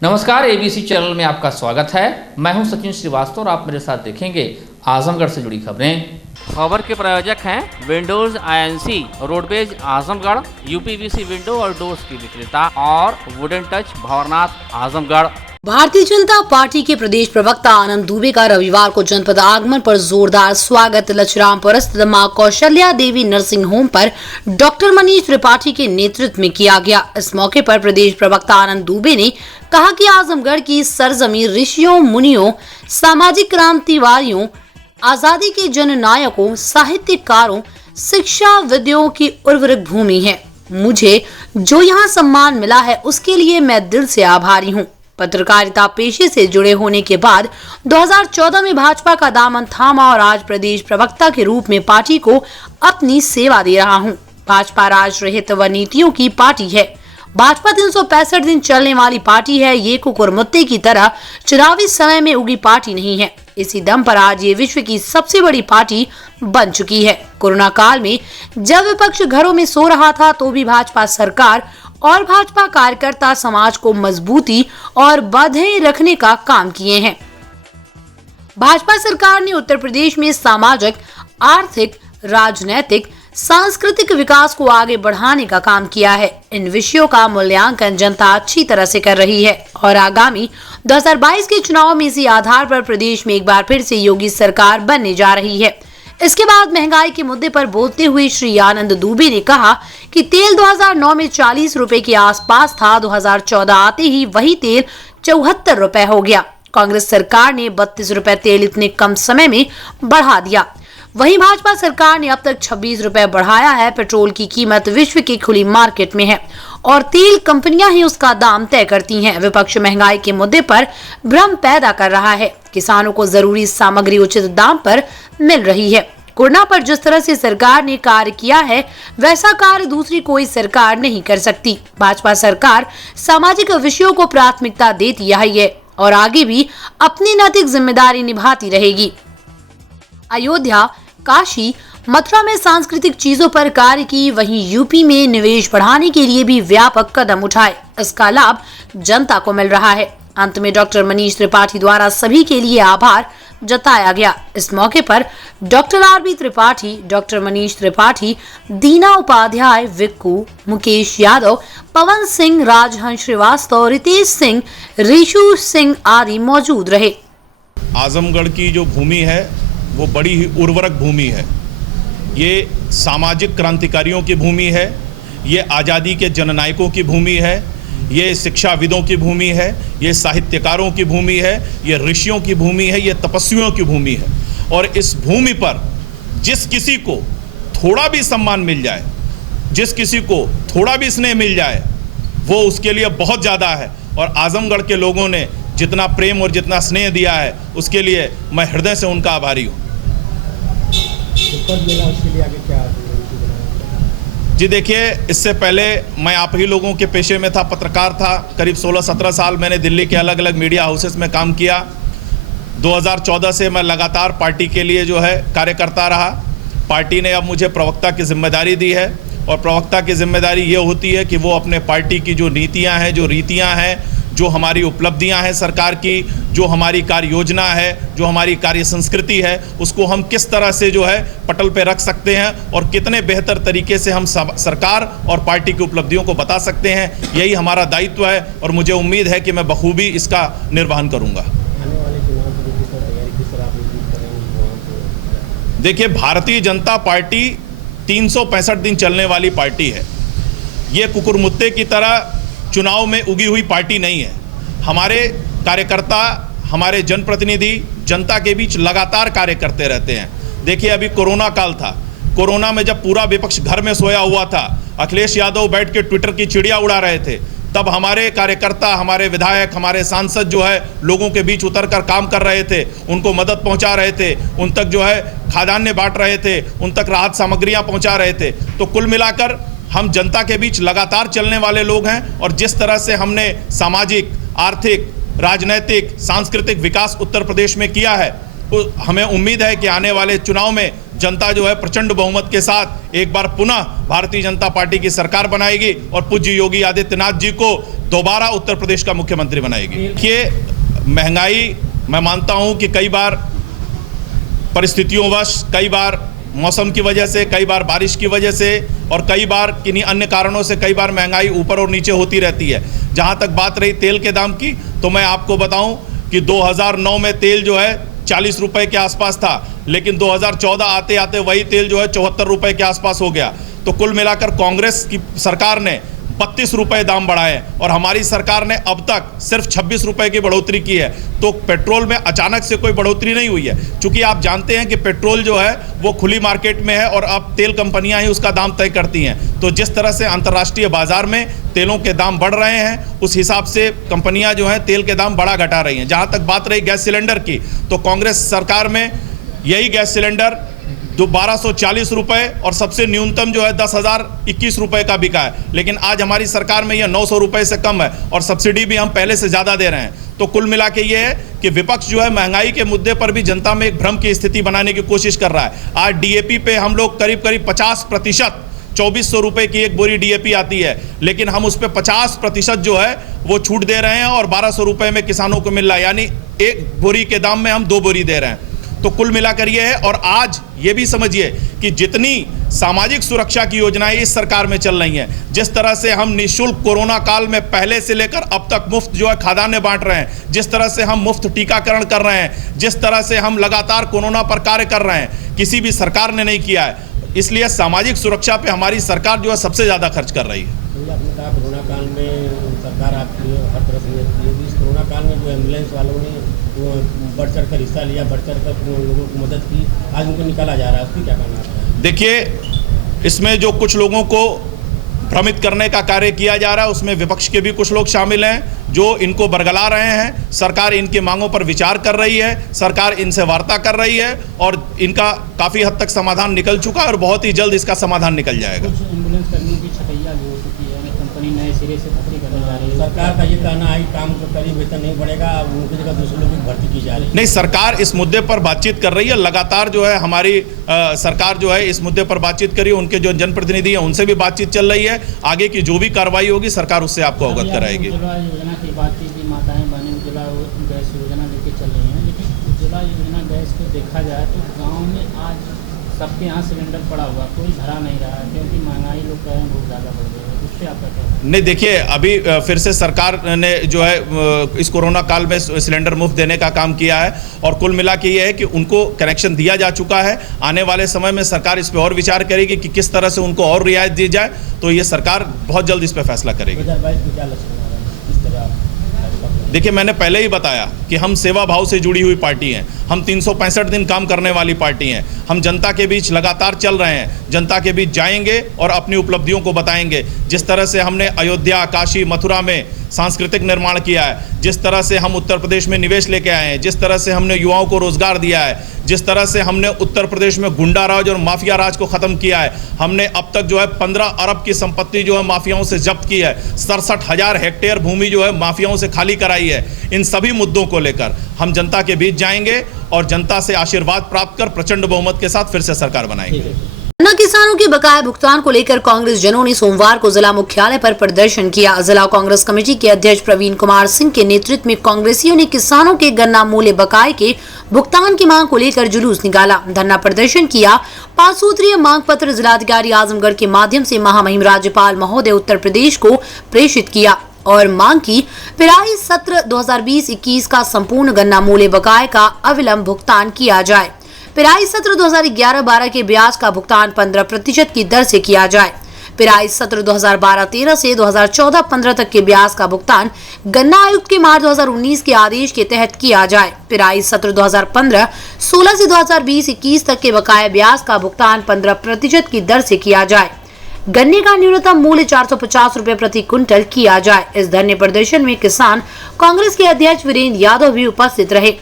नमस्कार, ABC channel में आपका स्वागत है। मैं हूं सचिन श्रीवास्तव और आप मेरे साथ देखेंगे आजमगढ़ से जुड़ी खबरें। खबर के प्रायोजक हैं Windows INC, roadways Azamgarh, UPVC window और डोर्स की विक्रेता और wooden touch Bhanwarnath Azamgarh. Bharatiya Janata party के प्रदेश प्रवक्ता आनंद दुबे का रविवार को जनपद आगमन पर जोरदार स्वागत लछरामपुर स्थित मां कौशल्या देवी नर्सिंग होम पर डॉक्टर मनीष त्रिपाठी के नेतृत्व में किया गया। इस मौके पर प्रदेश प्रवक्ता आनंद दुबे ने कहा कि आजमगढ़ की सरजमी ऋषियों, मुनियों, सामाजिक क्रांतिवादियों, आजादी के जननायकों, साहित्यकारों, शिक्षाविदों की उर्वरक भूमि है। मुझे जो यहाँ सम्मान मिला है उसके लिए मैं दिल से आभारी हूँ। पत्रकारिता पेशे से जुड़े होने के बाद 2014 में भाजपा का दामन थामा और आज प्रदेश प्रवक्ता के रूप में पार्टी को अपनी सेवा दे रहा हूं। भाजपा राजरहित व नीतियों की पार्टी है। भाजपा 365 दिन चलने वाली पार्टी है। ये कुकुरमुत्ते की तरह चुनावी समय में उगी पार्टी नहीं है। इसी दम पर आज ये विश्व की सबसे बड़ी पार्टी बन चुकी है। कोरोना काल में जब विपक्ष घरों में सो रहा था तो भी भाजपा सरकार और भाजपा कार्यकर्ता समाज को मजबूती और बांधे रखने का काम किए हैं। भाजपा सरकार ने उत्तर प्रदेश में सामाजिक, आर्थिक, राजनैतिक, सांस्कृतिक विकास को आगे बढ़ाने का काम किया है। इन विषयों का मूल्यांकन जनता अच्छी तरह से कर रही है और आगामी 2022 के चुनाव में इसी आधार पर प्रदेश में एक बार फिर से योगी सरकार बनने जा रही है। इसके बाद महंगाई के मुद्दे पर बोलते हुए श्री आनंद दुबे ने कहा कि तेल 2009 में 40 रुपए के आसपास था। 2014 आते ही वही तेल 74 रुपए हो गया। कांग्रेस सरकार ने 32 रुपए तेल इतने कम समय में बढ़ा दिया। वहीं भाजपा सरकार ने अब तक 26 रुपए बढ़ाया है। पेट्रोल की कीमत विश्व की खुली मार्केट में है और तेल कंपनियां ही उसका दाम तय करती हैं। विपक्ष महंगाई के मुद्दे पर भ्रम पैदा कर रहा है। किसानों को जरूरी सामग्री उचित दाम पर मिल रही है। कोरोना पर जिस तरह से सरकार ने कार्य किया है वैसा कार्य दूसरी कोई सरकार नहीं कर सकती। भाजपा सरकार सामाजिक विषयों को प्राथमिकता देती आई है और आगे भी अपनी नैतिक जिम्मेदारी निभाती रहेगी। अयोध्या, काशी, मथुरा में सांस्कृतिक चीजों पर कार्य की, वहीं यूपी में निवेश बढ़ाने के लिए भी व्यापक कदम उठाए। इसका लाभ जनता को मिल रहा है। अंत में डॉक्टर मनीष त्रिपाठी द्वारा सभी के लिए आभार जताया गया। इस मौके पर doctor RB Tripathi, doctor Manish Tripathi, Deena Upadhyay, Vikku, Mukesh Yadav, Pawan Singh, Rajhans Srivastava, Ritesh Singh, Rishu Singh आदि मौजूद रहे। आजमगढ़ की जो भूमि है वो बड़ी ही उर्वरक भूमि है। ये सामाजिक क्रांतिकारियों की भूमि है, ये आज़ादी के जननायकों की भूमि है, ये शिक्षाविदों की भूमि है, ये साहित्यकारों की भूमि है, ये ऋषियों की भूमि है, ये तपस्वियों की भूमि है। और इस भूमि पर जिस किसी को थोड़ा भी सम्मान मिल जाए, जिस किसी को थोड़ा भी स्नेह मिल जाए, वो उसके लिए बहुत ज़्यादा है। और आजमगढ़ के लोगों ने जितना प्रेम और जितना स्नेह दिया है उसके लिए मैं हृदय से उनका आभारी हूँ। जी देखिए, इससे पहले मैं आप ही लोगों के पेशे में था, पत्रकार था। करीब 16-17 साल मैंने दिल्ली के अलग अलग मीडिया हाउसेस में काम किया। 2014 से मैं लगातार पार्टी के लिए जो है कार्य करता रहा। पार्टी ने अब मुझे प्रवक्ता की जिम्मेदारी दी है और प्रवक्ता की जिम्मेदारी ये होती है कि वो अपने पार्टी की जो नीतियाँ हैं, जो रीतियाँ हैं, जो हमारी उपलब्धियां हैं सरकार की, जो हमारी कार्य योजना है, जो हमारी कार्य संस्कृति है, उसको हम किस तरह से जो है पटल पे रख सकते हैं और कितने बेहतर तरीके से हम सरकार और पार्टी की उपलब्धियों को बता सकते हैं। यही हमारा दायित्व है और मुझे उम्मीद है कि मैं बखूबी इसका निर्वहन करूंगा। देखिए, भारतीय जनता पार्टी 365 दिन चलने वाली पार्टी है। ये कुकुरमुत्ते की तरह चुनाव में उगी हुई पार्टी नहीं है। हमारे कार्यकर्ता, हमारे जनप्रतिनिधि जनता के बीच लगातार कार्य करते रहते हैं। देखिए, अभी कोरोना काल था। कोरोना में जब पूरा विपक्ष घर में सोया हुआ था, अखिलेश यादव बैठ के ट्विटर की चिड़िया उड़ा रहे थे, तब हमारे कार्यकर्ता, हमारे विधायक, हमारे सांसद जो है लोगों के बीच उतर कर काम कर रहे थे, उनको मदद पहुंचा रहे थे, उन तक जो है खाद्यान्न बांट रहे थे, उन तक राहत सामग्रियां पहुंचा रहे थे। तो कुल मिलाकर हम जनता के बीच लगातार चलने वाले लोग हैं और जिस तरह से हमने सामाजिक, आर्थिक, राजनैतिक, सांस्कृतिक विकास उत्तर प्रदेश में किया है, हमें उम्मीद है कि आने वाले चुनाव में जनता जो है प्रचंड बहुमत के साथ एक बार पुनः भारतीय जनता पार्टी की सरकार बनाएगी और पूज्य योगी आदित्यनाथ जी को दोबारा उत्तर प्रदेश का मुख्यमंत्री बनाएगी। देखिए, महंगाई मैं मानता हूं कि कई बार परिस्थितियों वश, कई बार मौसम की वजह से, कई बार बारिश की वजह से और कई बार किन्हीं अन्य कारणों से कई बार महंगाई ऊपर और नीचे होती रहती है। जहां तक बात रही तेल के दाम की, तो मैं आपको बताऊं कि 2009 में तेल जो है 40 रुपए के आसपास था, लेकिन 2014 आते आते वही तेल जो है 74 रुपए के आसपास हो गया। तो कुल मिलाकर कांग्रेस की सरकार ने 32 रुपए दाम बढ़ाए और हमारी सरकार ने अब तक सिर्फ 26 रुपए की बढ़ोतरी की है। तो पेट्रोल में अचानक से कोई बढ़ोतरी नहीं हुई है, क्योंकि आप जानते हैं कि पेट्रोल जो है वो खुली मार्केट में है और अब तेल कंपनियां ही उसका दाम तय करती हैं। तो जिस तरह से अंतर्राष्ट्रीय बाजार में तेलों के दाम बढ़ रहे हैं, उस हिसाब से कंपनियां जो हैं तेल के दाम बढ़ा घटा रही हैं। जहां तक बात रही गैस सिलेंडर की, तो कांग्रेस सरकार में यही गैस सिलेंडर 1240 रुपए और सबसे न्यूनतम जो है 10,021 रुपए का बिका है, लेकिन आज हमारी सरकार में यह 900 रुपए से कम है और सब्सिडी भी हम पहले से ज़्यादा दे रहे हैं। तो कुल मिला के ये है कि विपक्ष जो है महंगाई के मुद्दे पर भी जनता में एक भ्रम की स्थिति बनाने की कोशिश कर रहा है। आज डीएपी पे हम लोग करीब 50%, 2400 रुपए की एक बोरी डीएपी आती है, लेकिन हम उस पर 50% जो है वो छूट दे रहे हैं और 1200 रुपए में किसानों को मिल रहा है, यानी एक बोरी के दाम में हम 2 बोरी दे रहे हैं। तो कुल मिलाकर ये है। और आज ये भी समझिए कि जितनी सामाजिक सुरक्षा की योजनाएं इस सरकार में चल रही हैं, जिस तरह से हम निःशुल्क कोरोना काल में पहले से लेकर अब तक मुफ्त जो है खाद्यान्न बांट रहे हैं, जिस तरह से हम मुफ्त टीकाकरण कर रहे हैं, जिस तरह से हम लगातार कोरोना पर कार्य कर रहे हैं, किसी भी सरकार ने नहीं किया है। इसलिए सामाजिक सुरक्षा पे हमारी सरकार जो है सबसे ज़्यादा खर्च कर रही है। आपने कहा कोरोना काल में सरकार आपकी हर तरह से, इस कोरोना काल में जो एम्बुलेंस वालों ने बढ़ चढ़ कर हिस्सा लिया, बढ़ चढ़ कर लोगों की मदद की, आज उनको निकाला जा रहा है, उसकी क्या कहना है? देखिए, इसमें जो कुछ लोगों को भ्रमित करने का कार्य किया जा रहा है, उसमें विपक्ष के भी कुछ लोग शामिल हैं जो इनको बरगला रहे हैं। सरकार इनकी मांगों पर विचार कर रही है, सरकार इनसे वार्ता कर रही है और इनका काफ़ी हद तक समाधान निकल चुका है और बहुत ही जल्द इसका समाधान निकल जाएगा। कुछ एम्बुलेंस कर्मियों की छटैया भी हो चुकी है, कंपनी नए सिरे से भर्ती करने जा रही है। सरकार का ये कहना है काम तो करीब वेतन नहीं बढ़ेगा, उनकी जगह दूसरे लोगों की भर्ती की जा रही है। नहीं, सरकार इस मुद्दे पर बातचीत कर रही है, लगातार जो है हमारी सरकार जो है इस मुद्दे पर बातचीत कर रही है, उनके जो जनप्रतिनिधि हैं उनसे भी बातचीत चल रही है। आगे की जो भी कार्रवाई होगी सरकार उससे आपको अवगत कराएगी। योजना की बात की भी माताएं बहनें उज्ज्वला गैस योजना लेके चल रही हैं, लेकिन उज्ज्वला योजना गैस को देखा जाए तो गांव में आज सबके यहाँ सिलेंडर पड़ा हुआ, कोई भरा नहीं रहा है, क्योंकि महंगाई लोग कह रहे हैं बहुत ज़्यादा बढ़ गई है। उससे आपका क्या? नहीं, देखिए, अभी फिर से सरकार ने जो है इस कोरोना काल में सिलेंडर मुफ्त देने का काम किया है और कुल मिला के ये है कि उनको कनेक्शन दिया जा चुका है। आने वाले समय में सरकार इस पर और विचार करेगी कि किस तरह से उनको और रियायत दी जाए, तो ये सरकार बहुत जल्द इस पर फैसला करेगी। 2022 में क्या लक्ष्य है इस तरह? देखिए, मैंने पहले ही बताया कि हम सेवा भाव से जुड़ी हुई पार्टी हैं, हम 365 दिन काम करने वाली पार्टी हैं, हम जनता के बीच लगातार चल रहे हैं, जनता के बीच जाएंगे और अपनी उपलब्धियों को बताएंगे। जिस तरह से हमने अयोध्या, काशी, मथुरा में सांस्कृतिक निर्माण किया है, जिस तरह से हम उत्तर प्रदेश में निवेश लेके आए हैं, जिस तरह से हमने युवाओं को रोजगार दिया है, जिस तरह से हमने उत्तर प्रदेश में गुंडा राज और माफिया राज को ख़त्म किया है, हमने अब तक जो है 15 अरब की संपत्ति जो है माफियाओं से जब्त की है, 67,000 हेक्टेयर भूमि जो है माफियाओं से खाली कराई है। इन सभी मुद्दों को लेकर हम जनता के बीच जाएंगे और जनता से आशीर्वाद प्राप्त कर प्रचंड बहुमत के साथ फिर से सरकार बनाएंगे। गन्ना किसानों के बकाया भुगतान को लेकर कांग्रेस जनों ने सोमवार को जिला मुख्यालय पर प्रदर्शन किया। जिला कांग्रेस कमेटी के अध्यक्ष प्रवीण कुमार सिंह के नेतृत्व में कांग्रेसियों ने किसानों के गन्ना मूल्य बकाये के भुगतान की मांग को लेकर जुलूस निकाला, धरना प्रदर्शन किया। 5 सूत्रीय मांग पत्र जिलाधिकारी आजमगढ़ के माध्यम से महामहिम राज्यपाल महोदय उत्तर प्रदेश को प्रेषित किया और मांग की पेराई सत्र 2020-21 का संपूर्ण गन्ना मूल्य बकाये का अविलंब भुगतान किया जाए। पेराई सत्र 2011-12 के ब्याज का भुगतान 15% की दर से किया जाए। पेराई सत्र 2012-13 से 2014-15 तक के ब्याज का भुगतान गन्ना आयुक्त के मार्च 2019 के आदेश के तहत किया जाए। पेराई सत्र 2015-16 से 2020-21 तक के बकाया ब्याज का भुगतान 15% की दर से किया जाए। गन्ने का न्यूनतम मूल्य 450 रुपए प्रति क्विंटल किया जाए। इस धरने प्रदर्शन में किसान कांग्रेस के अध्यक्ष वीरेंद्र यादव भी उपस्थित रहे।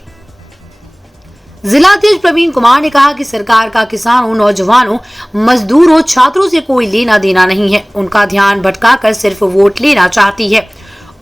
जिला अध्यक्ष प्रवीण कुमार ने कहा कि सरकार का किसानों, नौजवानों, मजदूरों, छात्रों से कोई लेना देना नहीं है। उनका ध्यान भटकाकर सिर्फ वोट लेना चाहती है।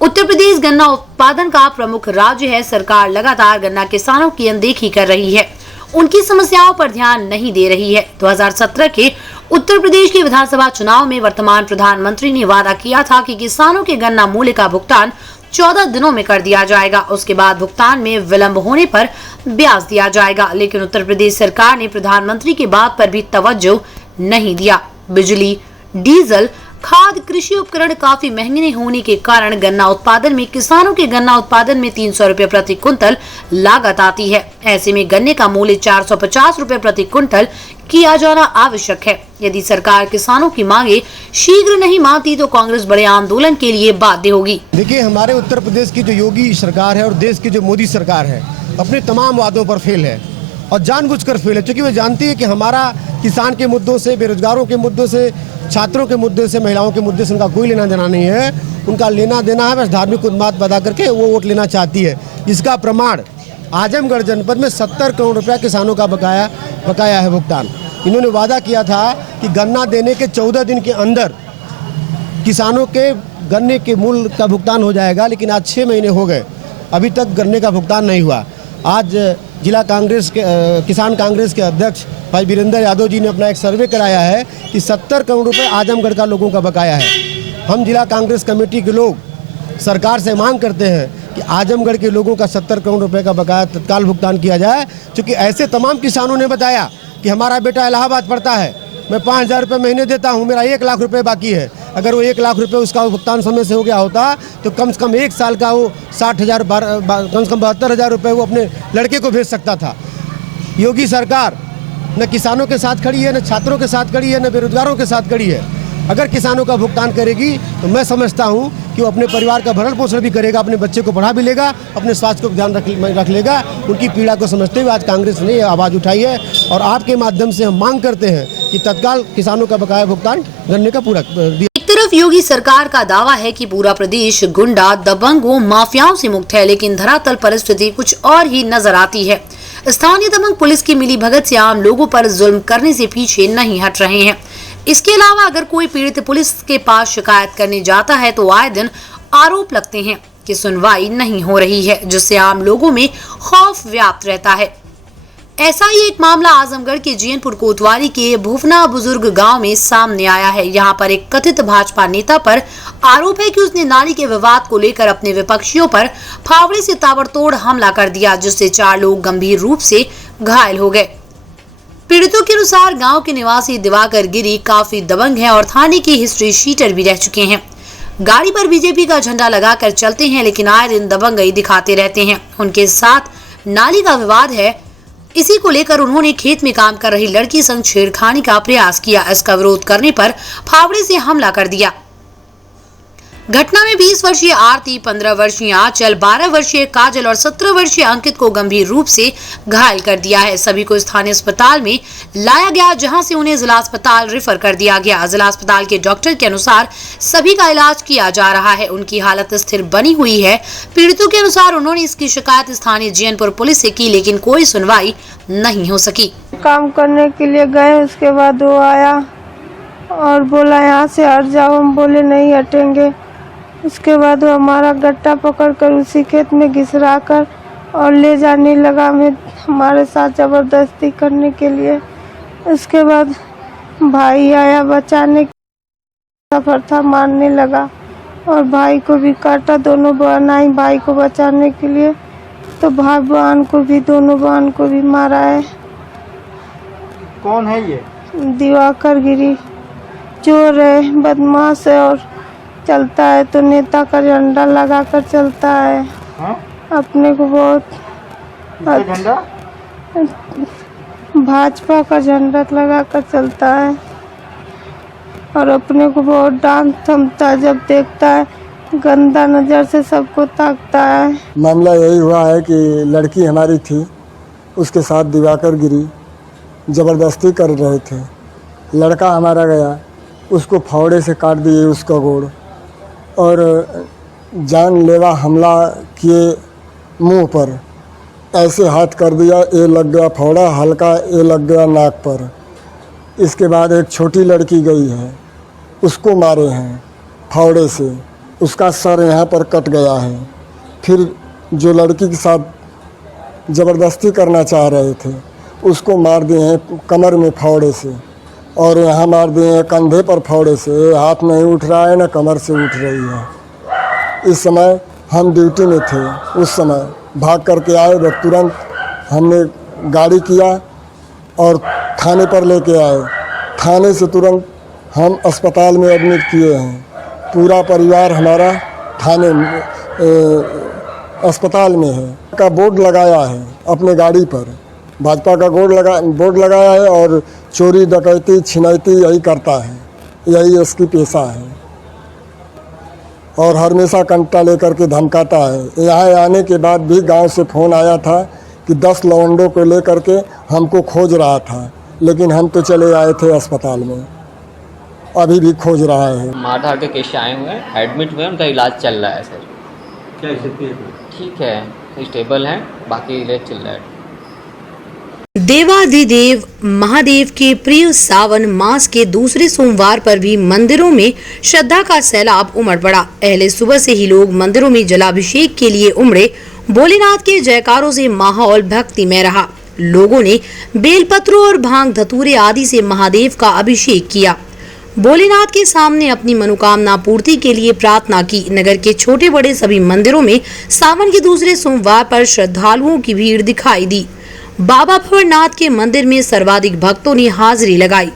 उत्तर प्रदेश गन्ना उत्पादन का प्रमुख राज्य है। सरकार लगातार गन्ना किसानों की अनदेखी कर रही है, उनकी समस्याओं पर ध्यान नहीं दे रही है। 2017 के उत्तर प्रदेश के विधानसभा चुनाव में वर्तमान प्रधानमंत्री ने वादा किया था कि किसानों के गन्ना मूल्य का भुगतान 14 दिनों में कर दिया जाएगा। उसके बाद भुगतान में विलंब होने पर ब्याज दिया जाएगा, लेकिन उत्तर प्रदेश सरकार ने प्रधानमंत्री की बात पर भी तवज्जो नहीं दिया। बिजली, डीजल, खाद, कृषि उपकरण काफी महंगे होने के कारण गन्ना उत्पादन में किसानों के गन्ना उत्पादन में 300 रुपए प्रति कुंतल लागत आती है। ऐसे में गन्ने का मूल्य 450 रुपए प्रति कुंतल किया जाना आवश्यक है। यदि सरकार किसानों की मांगे शीघ्र नहीं मानती तो कांग्रेस बड़े आंदोलन के लिए बाध्य होगी। देखिए, हमारे उत्तर प्रदेश की जो योगी सरकार है और देश की जो मोदी सरकार है, अपने तमाम वादों पर फेल है और जानबूझकर फेल है, क्योंकि वो जानती है कि हमारा किसान के मुद्दों से, बेरोजगारों के मुद्दों से, छात्रों के मुद्दे से, महिलाओं के मुद्दे से उनका कोई लेना देना नहीं है। उनका लेना देना है बस धार्मिक उन्माद पैदा करके वो वोट लेना चाहती है। इसका प्रमाण आजमगढ़ जनपद में 70 करोड़ रुपया किसानों का बकाया है भुगतान। इन्होंने वादा किया था कि गन्ना देने के 14 दिन के अंदर किसानों के गन्ने के मूल्य का भुगतान हो जाएगा, लेकिन आज 6 महीने हो गए, अभी तक गन्ने का भुगतान नहीं हुआ। आज जिला कांग्रेस के किसान कांग्रेस के अध्यक्ष भाई वीरेंद्र यादव जी ने अपना एक सर्वे कराया है कि 70 करोड़ रुपए आजमगढ़ का लोगों का बकाया है। हम जिला कांग्रेस कमेटी के लोग सरकार से मांग करते हैं कि आजमगढ़ के लोगों का 70 करोड़ रुपए का बकाया तत्काल भुगतान किया जाए, क्योंकि ऐसे तमाम किसानों ने बताया कि हमारा बेटा इलाहाबाद पढ़ता है, मैं 5,000 रुपये महीने देता हूँ, मेरा 1 लाख रुपये बाकी है। अगर वो 1 लाख रुपये उसका भुगतान समय से हो गया होता तो कम से कम 1 साल का वो 60,000 कम से कम 72,000 रुपये वो अपने लड़के को भेज सकता था। योगी सरकार न किसानों के साथ खड़ी है, न छात्रों के साथ खड़ी है, न बेरोजगारों के साथ खड़ी है। अगर किसानों का भुगतान करेगी तो मैं समझता हूँ कि वो अपने परिवार का भरण पोषण भी करेगा, अपने बच्चे को पढ़ा भी लेगा, अपने स्वास्थ्य को ध्यान रख लेगा। उनकी पीड़ा को समझते हुए आज कांग्रेस ने आवाज़ उठाई है और आपके माध्यम से हम मांग करते हैं कि तत्काल किसानों का बकाया भुगतान गन्ने का पूरा दिया। एक तरफ योगी सरकार का दावा है कि पूरा प्रदेश गुंडा, दबंगों, माफियाओं से मुक्त है, लेकिन धरातल परिस्थिति कुछ और ही नजर आती है। स्थानीय दबंग पुलिस की मिलीभगत से आम लोगों पर जुल्म करने से पीछे नहीं हट रहे हैं। इसके अलावा अगर कोई पीड़ित पुलिस के पास शिकायत करने जाता है तो आए दिन आरोप लगते हैं कि सुनवाई नहीं हो रही है, जिससे आम लोगों में खौफ व्याप्त रहता है। ऐसा ही एक मामला आजमगढ़ के जीयनपुर कोतवाली के भुवना बुजुर्ग गांव में सामने आया है। यहां पर एक कथित भाजपा नेता पर आरोप है कि उसने नाली के विवाद को लेकर अपने विपक्षियों पर फावड़े से ताबड़तोड़ हमला कर दिया, जिससे 4 लोग गंभीर रूप से घायल हो गए। पीड़ितों के अनुसार गांव के निवासी दिवाकर गिरी काफी दबंग हैं और थाने की हिस्ट्री शीटर भी रह चुके हैं। गाड़ी पर बीजेपी का झंडा लगाकर चलते हैं, लेकिन आए दिन दबंगई दिखाते रहते हैं। उनके साथ नाली का विवाद है, इसी को लेकर उन्होंने खेत में काम कर रही लड़की संग छेड़खानी का प्रयास किया। इसका विरोध करने पर फावड़े से हमला कर दिया। घटना में 20 वर्षीय आरती, 15 वर्षीय आंचल, 12 वर्षीय काजल और 17 वर्षीय अंकित को गंभीर रूप से घायल कर दिया है। सभी को स्थानीय अस्पताल में लाया गया, जहां से उन्हें जिला अस्पताल रेफर कर दिया गया। जिला अस्पताल के डॉक्टर के अनुसार सभी का इलाज किया जा रहा है, उनकी हालत स्थिर बनी हुई है। पीड़ितों के अनुसार उन्होंने इसकी शिकायत स्थानीय जीयनपुर पुलिस से की, लेकिन कोई सुनवाई नहीं हो सकी। काम करने के लिए गए, उसके बाद वो आया और बोला यहाँ से हट जाओ। हम बोले नहीं हटेंगे। उसके बाद वो हमारा गट्टा पकड़कर उसी खेत में घिसरा कर और ले जाने लगा हमारे साथ जबरदस्ती करने के लिए। उसके बाद भाई आया बचाने, सफर था, मारने लगा और भाई को भी काटा। दोनों बहन आई भाई को बचाने के लिए, तो भाई बहन को भी, दोनों बहन को भी मारा है। कौन है ये? दिवाकर गिरी चोर है, बदमाश है और चलता है तो नेता का झंडा लगा कर चलता है। हाँ? अपने को बहुत झंडा भाजपा का झंडा लगा कर चलता है और अपने को बहुत डांट थमता है। जब देखता है गंदा नज़र से सबको ताकता है। मामला यही हुआ है कि लड़की हमारी थी, उसके साथ दिवाकर गिरी ज़बरदस्ती कर रहे थे। लड़का हमारा गया, उसको फावड़े से काट दिए उसका गोड़ और जानलेवा हमला किए मुंह पर। ऐसे हाथ कर दिया, ये लग गया फावड़ा हल्का, ये लग गया नाक पर। इसके बाद एक छोटी लड़की गई है, उसको मारे हैं फावड़े से, उसका सर यहाँ पर कट गया है। फिर जो लड़की के साथ ज़बरदस्ती करना चाह रहे थे उसको मार दिए हैं कमर में फावड़े से, और यहाँ मार दिए हैं कंधे पर फावड़े से। हाथ नहीं उठ रहा है, ना कमर से उठ रही है। इस समय हम ड्यूटी में थे, उस समय भाग करके आए, तुरंत हमने गाड़ी किया और थाने पर लेके आए। थाने से तुरंत हम अस्पताल में एडमिट किए हैं। पूरा परिवार हमारा थाने में अस्पताल में है। का बोर्ड लगाया है अपने गाड़ी पर, भाजपा का बोर्ड लगाया है, और चोरी डकैती छिनैती यही करता है, यही इसकी पेशा है। और हमेशा कंटा लेकर के धमकाता है। यहाँ आने के बाद भी गांव से फ़ोन आया था कि 10 लौंडों को लेकर के हमको खोज रहा था, लेकिन हम तो चले आए थे अस्पताल में, अभी भी खोज रहा है। मारधाड़ के केस आए हुए हैं, एडमिट हुए हैं, उनका इलाज चल रहा है सर। क्या स्थिति है? ठीक है, स्टेबल हैं, बाकी इलाज चल रहा है। देवाधिदेव महादेव के प्रिय सावन मास के दूसरे सोमवार पर भी मंदिरों में श्रद्धा का सैलाब उमड़ पड़ा। पहले सुबह से ही लोग मंदिरों में जलाभिषेक के लिए उमड़े। भोलेनाथ के जयकारों से माहौल भक्ति में रहा। लोगों ने बेलपत्रों और भांग धतूरे आदि से महादेव का अभिषेक किया। भोलेनाथ के सामने अपनी मनोकामना पूर्ति के लिए प्रार्थना की। नगर के छोटे बड़े सभी मंदिरों में सावन के दूसरे सोमवार पर श्रद्धालुओं की भीड़ दिखाई दी। बाबा भवरनाथ के मंदिर में सर्वाधिक भक्तों ने हाजिरी लगाई।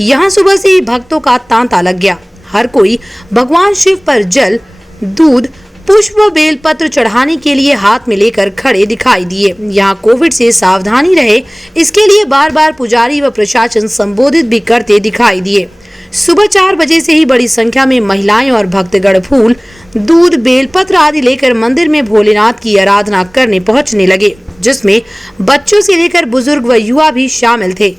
यहाँ सुबह से ही भक्तों का तांता लग गया। हर कोई भगवान शिव पर जल, दूध, पुष्प व बेलपत्र चढ़ाने के लिए हाथ में लेकर खड़े दिखाई दिए। यहाँ कोविड से सावधानी रहे, इसके लिए बार बार पुजारी व प्रशासन संबोधित भी करते दिखाई दिए। सुबह 4 बजे से ही बड़ी संख्या में महिलाएं और भक्तगण फूल, दूध, बेलपत्र आदि लेकर मंदिर में भोलेनाथ की आराधना करने पहुंचने लगे, जिसमें बच्चों से लेकर बुजुर्ग व युवा भी शामिल थे।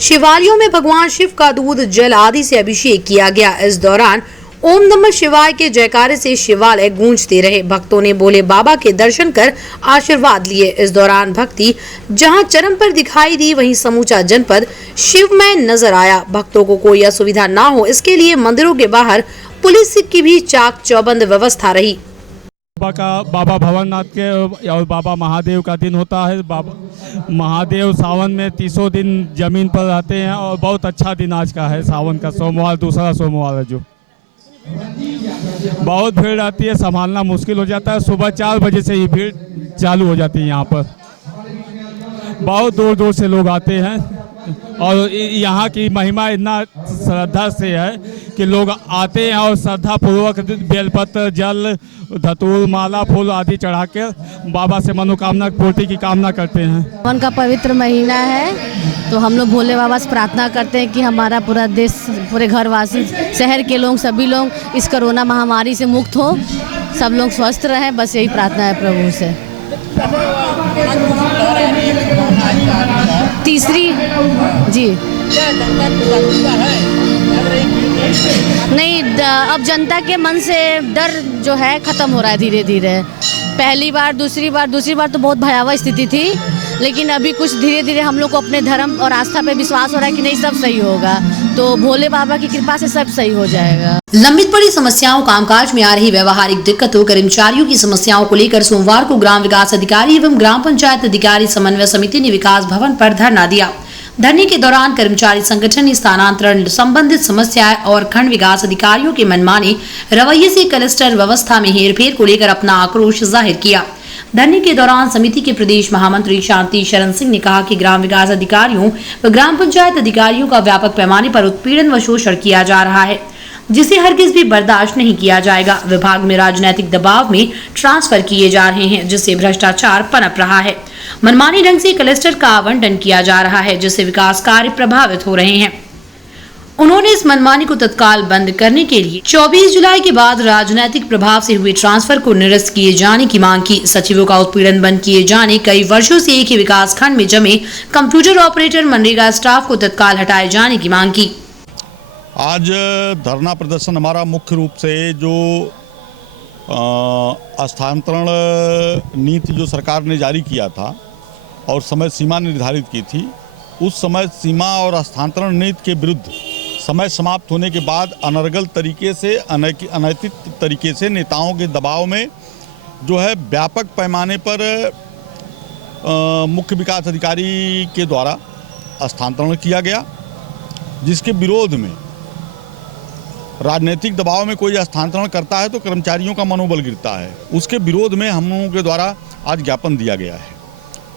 शिवालयों में भगवान शिव का दूध, जल आदि से अभिषेक किया गया। इस दौरान ओम नमः शिवाय के जयकारे से शिवालय गूंजते रहे। भक्तों ने भोले बाबा के दर्शन कर आशीर्वाद लिए। इस दौरान भक्ति जहां चरम पर दिखाई दी, वहीं समूचा जनपद शिवमय नजर आया। भक्तों को कोई असुविधा ना हो, इसके लिए मंदिरों के बाहर पुलिस की भी चाक चौबंद व्यवस्था रही। बाबा भवरनाथ के और बाबा महादेव का दिन होता है। बाबा महादेव सावन में 30 दिन जमीन पर रहते हैं, और बहुत अच्छा दिन आज का है। सावन का सोमवार, दूसरा सोमवार है, जो बहुत भीड़ रहती है, संभालना मुश्किल हो जाता है। सुबह 4 बजे से ही भीड़ चालू हो जाती है। यहाँ पर बहुत दूर दूर से लोग आते हैं, और यहाँ की महिमा इतना श्रद्धा से है कि लोग आते हैं और श्रद्धा पूर्वक बेलपत्र, जल, धतूर, माला, फूल आदि चढ़ा के बाबा से मनोकामना पूर्ति की कामना करते हैं। सावन का पवित्र महीना है, तो हम लोग भोले बाबा से प्रार्थना करते हैं कि हमारा पूरा देश, पूरे घरवासी, शहर के लोग, सभी लोग इस कोरोना महामारी से मुक्त हो, सब लोग स्वस्थ रहें, बस यही प्रार्थना है प्रभु से। तीसरी जी नहीं, अब जनता के मन से डर जो है खत्म हो रहा है धीरे धीरे। पहली बार दूसरी बार तो बहुत भयावह स्थिति थी, लेकिन अभी कुछ धीरे धीरे हम लोग को अपने धर्म और आस्था पे विश्वास हो रहा है कि नहीं, सब सही होगा। तो भोले बाबा की कृपा से सब सही हो जाएगा। लंबित पड़ी समस्याओं, कामकाज में आ रही व्यवहारिक दिक्कतों, कर्मचारियों की समस्याओं को लेकर सोमवार को ग्राम विकास अधिकारी एवं ग्राम पंचायत अधिकारी समन्वय समिति ने विकास भवन पर धरना दिया। धरने के दौरान कर्मचारी संगठन ने स्थानांतरण संबंधित समस्याएं और खंड विकास अधिकारियों के मनमाने रवैये से क्लस्टर व्यवस्था में हेरफेर को लेकर अपना आक्रोश जाहिर किया। धरने के दौरान समिति के प्रदेश महामंत्री शांति शरण सिंह ने कहा कि ग्राम विकास अधिकारियों व ग्राम पंचायत अधिकारियों का व्यापक पैमाने पर उत्पीड़न व शोषण किया जा रहा है, जिसे हरगिज भी बर्दाश्त नहीं किया जाएगा। विभाग में राजनीतिक दबाव में ट्रांसफर किए जा रहे हैं, जिससे भ्रष्टाचार पनप रहा है। मनमानी ढंग से क्लस्टर का आवंटन किया जा रहा है, जिससे विकास कार्य प्रभावित हो रहे हैं। उन्होंने इस मनमानी को तत्काल बंद करने के लिए 24 जुलाई के बाद राजनीतिक प्रभाव से हुए ट्रांसफर को निरस्त किए जाने की मांग की। सचिवों का उत्पीड़न बंद किए जाने, कई वर्षों से एक ही विकास खंड में जमे कंप्यूटर ऑपरेटर, मनरेगा स्टाफ को तत्काल हटाए जाने की मांग की। आज धरना प्रदर्शन हमारा मुख्य रूप से जो स्थानांतरण नीति जो सरकार ने जारी किया था और समय सीमा निर्धारित की थी, उस समय सीमा और स्थानांतरण नीति के विरुद्ध समय समाप्त होने के बाद अनर्गल तरीके से, अनैतिक तरीके से नेताओं के दबाव में जो है व्यापक पैमाने पर मुख्य विकास अधिकारी के द्वारा स्थानांतरण किया गया, जिसके विरोध में राजनीतिक दबाव में कोई स्थानांतरण करता है तो कर्मचारियों का मनोबल गिरता है। उसके विरोध में हम लोगों के द्वारा आज ज्ञापन दिया गया है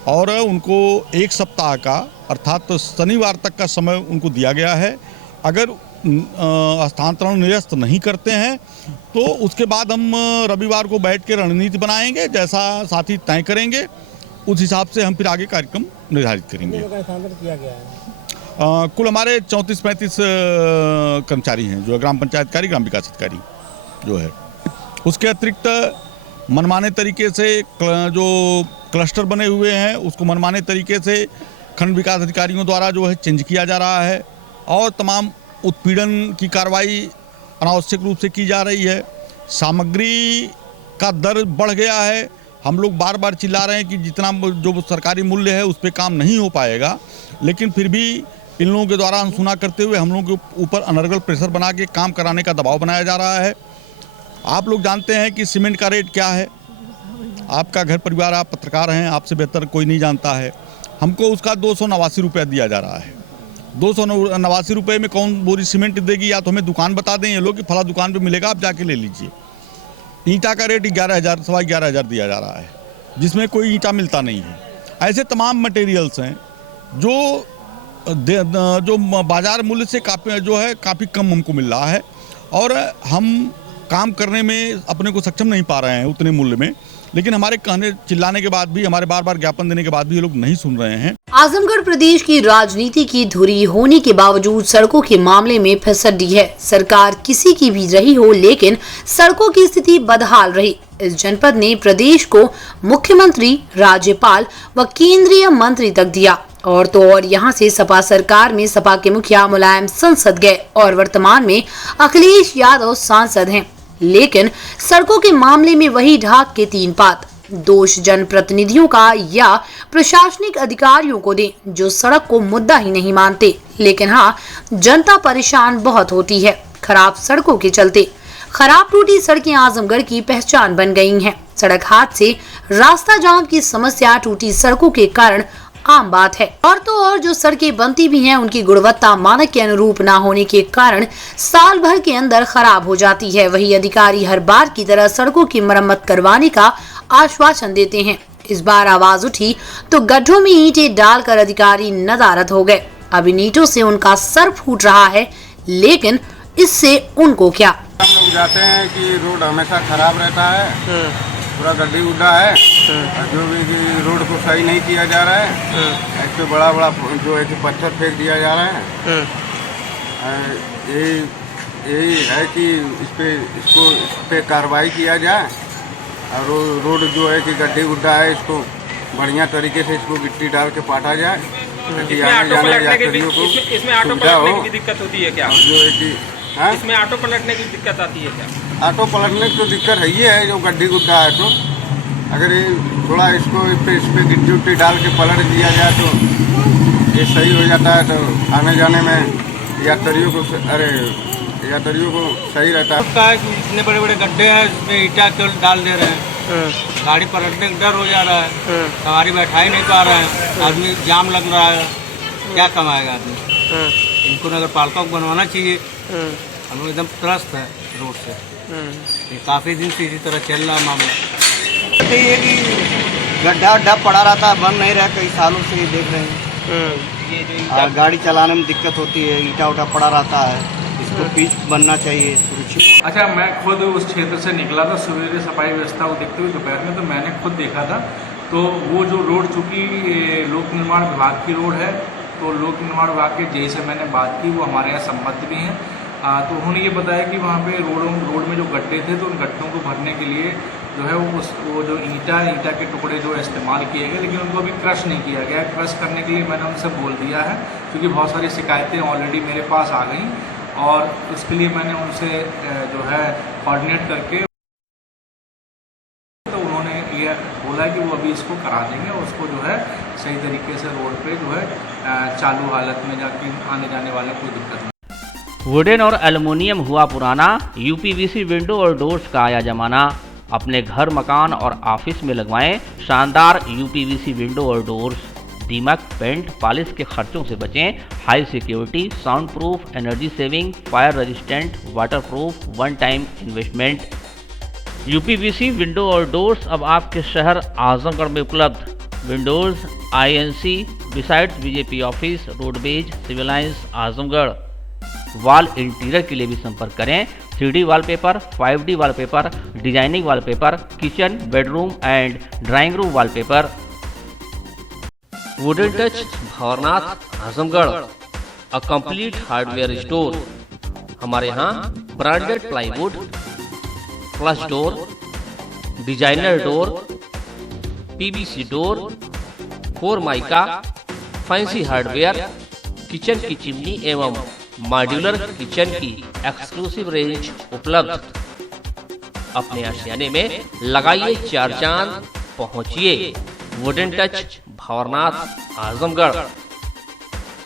और उनको 1 सप्ताह का अर्थात शनिवार तक का समय उनको दिया गया है। अगर स्थानांतरण निरस्त नहीं करते हैं तो उसके बाद हम रविवार को बैठ के रणनीति बनाएंगे, जैसा साथी तय करेंगे उस हिसाब से हम फिर आगे कार्यक्रम निर्धारित करेंगे। किया गया है। कुल हमारे 34-35 कर्मचारी हैं, जो ग्राम पंचायत अधिकारी, ग्राम विकास अधिकारी जो है। उसके अतिरिक्त मनमाने तरीके से जो क्लस्टर बने हुए हैं उसको मनमाने तरीके से खंड विकास अधिकारियों द्वारा जो है चेंज किया जा रहा है और तमाम उत्पीड़न की कार्रवाई अनावश्यक रूप से की जा रही है। सामग्री का दर बढ़ गया है। हम लोग बार बार चिल्ला रहे हैं कि जितना जो सरकारी मूल्य है उस पर काम नहीं हो पाएगा, लेकिन फिर भी इन लोगों के द्वारा अनसुना करते हुए हम लोगों के ऊपर अनर्गल प्रेशर बना के काम कराने का दबाव बनाया जा रहा है। आप लोग जानते हैं कि सीमेंट का रेट क्या है। आपका घर परिवार, आप पत्रकार हैं, आपसे बेहतर कोई नहीं जानता है। हमको उसका 289 रुपया दिया जा रहा है। 289 रुपये में कौन बोरी सीमेंट देगी? या तो हमें दुकान बता दें ये लोग कि फला दुकान पे मिलेगा, आप जाके ले लीजिए। ईंटा का रेट 11,000 सवा 11,000 दिया जा रहा है, जिसमें कोई ईंटा मिलता नहीं है। ऐसे तमाम मटेरियल्स हैं जो बाजार मूल्य से काफ़ी कम हमको मिल रहा है और हम काम करने में अपने को सक्षम नहीं पा रहे हैं उतने मूल्य में। लेकिन हमारे कहने चिल्लाने के बाद भी, हमारे बार बार ज्ञापन देने के बाद भी ये लोग नहीं सुन रहे हैं। आजमगढ़ प्रदेश की राजनीति की धुरी होने के बावजूद सड़कों के मामले में फिसड्डी है। सरकार किसी की भी रही हो, लेकिन सड़कों की स्थिति बदहाल रही। इस जनपद ने प्रदेश को मुख्यमंत्री, राज्यपाल व केंद्रीय मंत्री तक दिया और तो और यहाँ से सपा सरकार में सपा के मुखिया मुलायम संसद गए और वर्तमान में अखिलेश यादव सांसद हैं। लेकिन सड़कों के मामले में वही ढाक के 3 पात। दोष जनप्रतिनिधियों का या प्रशासनिक अधिकारियों को दें जो सड़क को मुद्दा ही नहीं मानते। लेकिन हाँ, जनता परेशान बहुत होती है खराब सड़कों के चलते। खराब टूटी सड़कें आजमगढ़ की पहचान बन गई हैं। सड़क हादसे, रास्ता जाम की समस्या टूटी सड़कों के कारण आम बात है। और तो और जो सड़कें बनती भी हैं उनकी गुणवत्ता मानक के अनुरूप ना होने के कारण साल भर के अंदर खराब हो जाती है। वही अधिकारी हर बार की तरह सड़कों की मरम्मत करवाने का आश्वासन देते हैं। इस बार आवाज उठी तो गड्ढों में ईंटें डालकर अधिकारी नदारद हो गए। अब इन ईंटों से उनका सर फूट रहा है, लेकिन इससे उनको क्या। हम लोग जाते हैं कि रोड हमेशा खराब रहता है, पूरा गड्ढी गुड्ढा है, जो भी रोड को सही नहीं किया जा रहा है। ऐसे बड़ा बड़ा जो है कि पत्थर फेंक दिया जा रहा है। यही है कि इस पे कार्रवाई किया जाए और रोड जो है कि गड्ढी गुड्ढा है इसको बढ़िया तरीके से इसको गिट्टी डाल के पाटा जाए ताकि आने जाने यात्रियों को सुविधा हो। दिक्कत होती है क्या? जो है कि इसमें ऑटो पलटने की दिक्कत आती है क्या? ऑटो पलटने की तो दिक्कत है ही है, जो गड्ढी गुड्ढा है। तो अगर ये थोड़ा इस पे गिट्टी उट्टी डाल के पलट दिया जाए तो ये सही हो जाता है, तो आने जाने में यात्रियों को सही रहता है। इतने बड़े बड़े गड्ढे हैं, इसमें ईंटा केवल डाल दे रहे हैं, गाड़ी पलटने का डर हो जा रहा है, सवारी बैठा ही नहीं पा रहे हैं, आदमी जाम लग रहा है, क्या कमाएगा आदमी। इनको नगर पालिका को बनवाना चाहिए। हम लोग एकदम त्रस्त है रोड से, ये काफ़ी दिन से इसी तरह चल रहा मामला। ये कि गड्ढा वड्ढा पड़ा रहता है, बन नहीं रहा, कई सालों से ये देख रहे हैं। गाड़ी चलाने में दिक्कत होती है, ईंटा उटा पड़ा रहता है, इसको पिच बनना चाहिए सुरक्षित। अच्छा, मैं खुद उस क्षेत्र से निकला था सवेरे सफाई व्यवस्था को देखते हुए दोपहर में, तो मैंने खुद देखा था। तो वो जो रोड चूँकि लोक निर्माण विभाग की रोड है, तो लोक निर्माण विभाग के जे से मैंने बात की, वो हमारे यहाँ संबद्ध भी हैं। तो उन्होंने ये बताया कि वहाँ पे रोड में जो गड्ढे थे तो उन गड्ढों को भरने के लिए जो है वो जो ईंटा के टुकड़े जो इस्तेमाल किए गए, लेकिन उनको अभी क्रश नहीं किया गया। क्रश करने के लिए मैंने उनसे बोल दिया है, क्योंकि बहुत सारी शिकायतें ऑलरेडी मेरे पास आ गई और उसके लिए मैंने उनसे जो है कोऑर्डिनेट करके, तो उन्होंने ये बोला कि वो अभी इसको करा देंगे और उसको जो है सही तरीके से रोड पे जो है चालू हालत में जाके आने जाने वाले कोई दिक्कत नहीं। वुडन और एल्युमिनियम हुआ पुराना, यूपीवीसी विंडो और डोर्स का आया जमाना। अपने घर, मकान और ऑफिस में लगवाएं शानदार यूपीवीसी विंडो और डोर्स। दीमक, पेंट, पॉलिश के खर्चों से बचें। High security, sound proof, energy saving, fire resistant, water proof, one time investment. UPVC window और डोर्स अब आपके शहर आजमगढ़ में उपलब्ध। Windows INC besides BJP office, roadways, civil lines, Azamgarh. Wall interior के लिए भी संपर्क करें। 3D wallpaper, 5D wallpaper, designing wallpaper, kitchen, bedroom and drawing room wallpaper. Wooden touch Bhanwarnath Azamgarh, a complete hardware store. हमारे यहाँ branded plywood, flush door, designer door, PVC door, Formica, fancy hardware, kitchen की chimney एवं modular kitchen की exclusive range उपलब्ध। अपने आशियाने में लगाइए 4 चांद, पहुंचिए वुडन टच भंवरनाथ आजमगढ़।